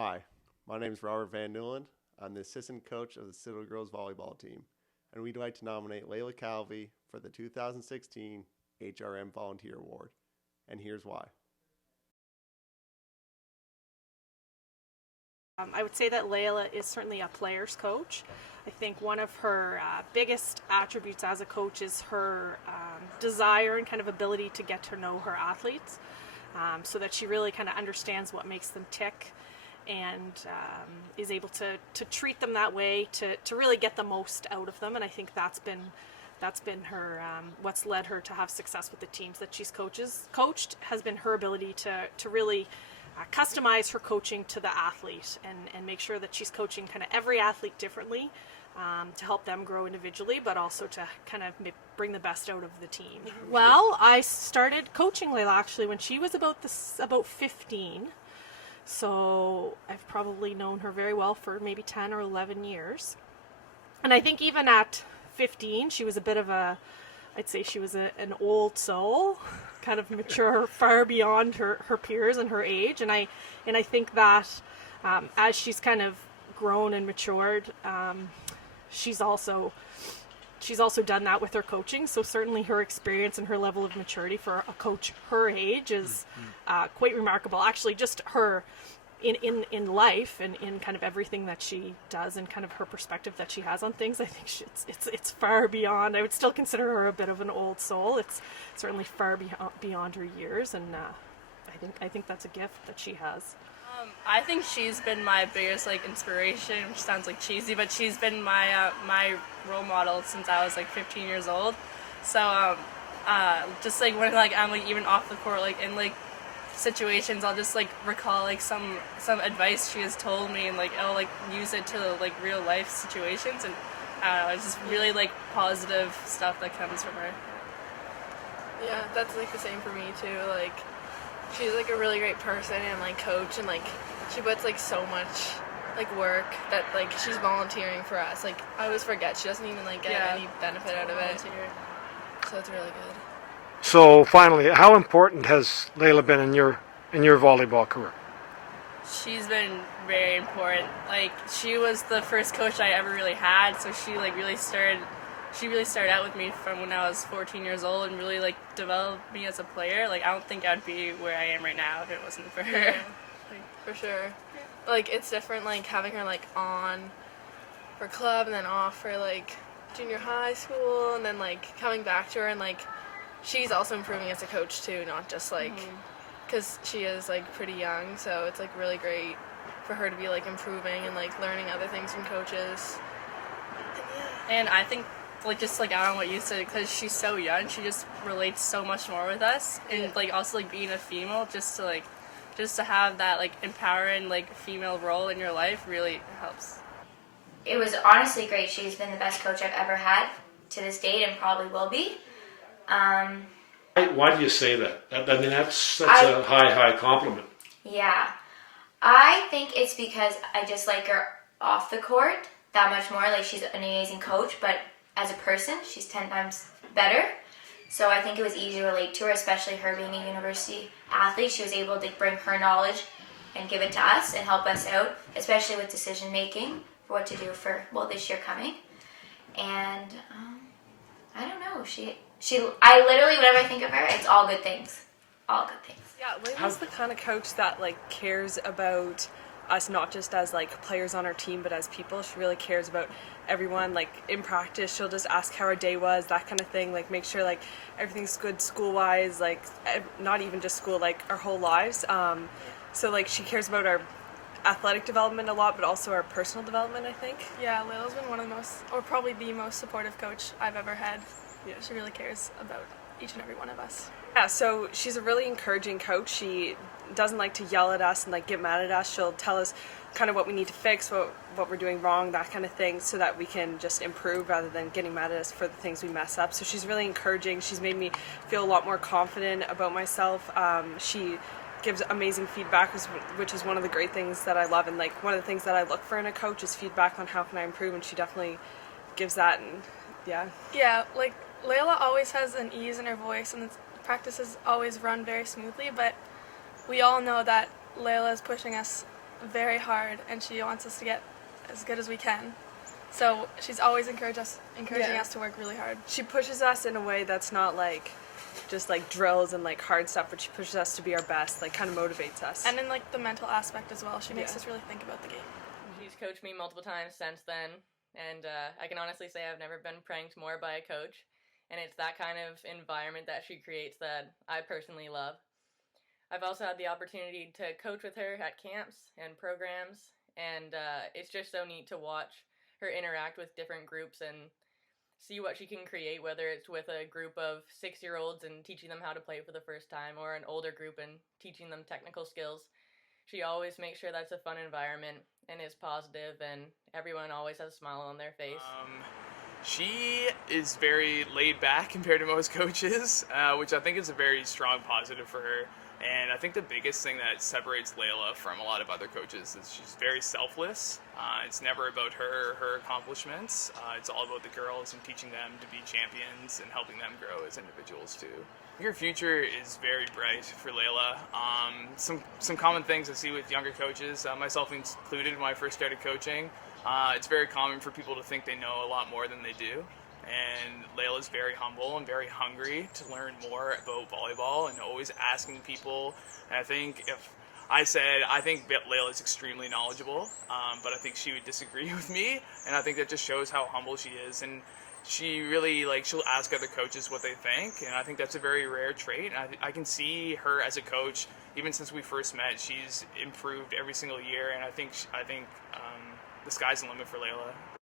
Hi, my name is Robert Van Newland. I'm the assistant coach of the Citadel girls volleyball team, and we'd like to nominate Layla Calvi for the 2016 HRM Volunteer Award. And here's why. I would say that Layla is certainly a player's coach. I think one of her biggest attributes as a coach is her desire and kind of ability to get to know her athletes, so that she really kind of understands what makes them tick and is able to treat them that way to really get the most out of them. And I think that's been her what's led her to have success with the teams that she's coached has been her ability to really customize her coaching to the athlete and make sure that she's coaching kind of every athlete differently, to help them grow individually, but also to kind of bring the best out of the team. Well, I started coaching Layla actually when she was about 15. So I've probably known her very well for maybe 10 or 11 years. And I think even at 15, she was a bit of I'd say she was an old soul, kind of mature far beyond her peers and her age. And I think that as she's kind of grown and matured, she's also done that with her coaching. So certainly her experience and her level of maturity for a coach her age is quite remarkable. Actually, just her in life and in kind of everything that she does and kind of her perspective that she has on things, I think it's far beyond. I would still consider her a bit of an old soul. It's certainly far beyond her years, and I think that's a gift that she has. I think she's been my biggest inspiration, which sounds cheesy, but she's been my my role model since I was 15 years old. So just when I'm even off the court, in situations, I'll just recall some advice she has told me, and I'll use it to real life situations, and it's just really positive stuff that comes from her. Yeah, that's the same for me too. She's a really great person and coach, and she puts so much work that she's volunteering for us. I always forget she doesn't even get any benefit out of it. So it's really good. So finally, how important has Layla been in your volleyball career? She's been very important. She was the first coach I ever really had, so she really started out with me from when I was 14 years old and really developed me as a player. I don't think I'd be where I am right now if it wasn't for her. Yeah, for sure. It's different having her on for club and then off for junior high school, and then coming back to her, and she's also improving as a coach too, not just because she is pretty young, so it's really great for her to be improving and learning other things from coaches. And I think just I don't know what you said, because she's so young, she just relates so much more with us, and also being a female, just to have that empowering female role in your life really helps. It was honestly great. She's been the best coach I've ever had to this date, and probably will be. Why do you say that? I mean, that's a high compliment. Yeah. I think it's because I just like her off the court that much more. She's an amazing coach, but as a person, she's 10 times better. So I think it was easy to relate to her, especially her being a university athlete. She was able to bring her knowledge and give it to us and help us out, especially with decision making for what to do for this year coming. And I don't know. I literally, whenever I think of her, it's all good things. All good things. Yeah, Layla's the kind of coach that cares about us, not just as players on our team, but as people. She really cares about everyone. In practice, she'll just ask how our day was, that kind of thing. Make sure everything's good school-wise. Not even just school, our whole lives. So she cares about our athletic development a lot, but also our personal development, I think. Yeah, Layla's been one of the most, or probably the most supportive coach I've ever had. Yeah, she really cares about each and every one of us. Yeah, so she's a really encouraging coach. She doesn't like to yell at us and get mad at us. She'll tell us kind of what we need to fix, what we're doing wrong, that kind of thing, so that we can just improve rather than getting mad at us for the things we mess up. So she's really encouraging. She's made me feel a lot more confident about myself. She gives amazing feedback, which is one of the great things that I love, and one of the things that I look for in a coach is feedback on how can I improve, and she definitely gives that. And yeah, Layla always has an ease in her voice, and the practices always run very smoothly, but we all know that Layla is pushing us very hard, and she wants us to get as good as we can. So she's always encouraging us to work really hard. She pushes us in a way that's not like just like drills and like hard stuff, but she pushes us to be our best, like kind of motivates us. And in like the mental aspect as well, she makes us really think about the game. She's coached me multiple times since then, and I can honestly say I've never been pranked more by a coach, and it's that kind of environment that she creates that I personally love. I've also had the opportunity to coach with her at camps and programs, and it's just so neat to watch her interact with different groups and see what she can create, whether it's with a group of 6-year-olds and teaching them how to play for the first time, or an older group and teaching them technical skills. She always makes sure that's a fun environment and is positive, and everyone always has a smile on their face. She is very laid back compared to most coaches, which I think is a very strong positive for her. And I think the biggest thing that separates Layla from a lot of other coaches is she's very selfless. It's never about her or her accomplishments. It's all about the girls and teaching them to be champions and helping them grow as individuals too. Your future is very bright for Layla. Some common things I see with younger coaches, myself included when I first started coaching, it's very common for people to think they know a lot more than they do. And Layla's very humble and very hungry to learn more about volleyball and always asking people. And I think I think Layla's extremely knowledgeable, but I think she would disagree with me. And I think that just shows how humble she is. And she really, she'll ask other coaches what they think. And I think that's a very rare trait. And I can see her as a coach, even since we first met, she's improved every single year. And I think the sky's the limit for Layla.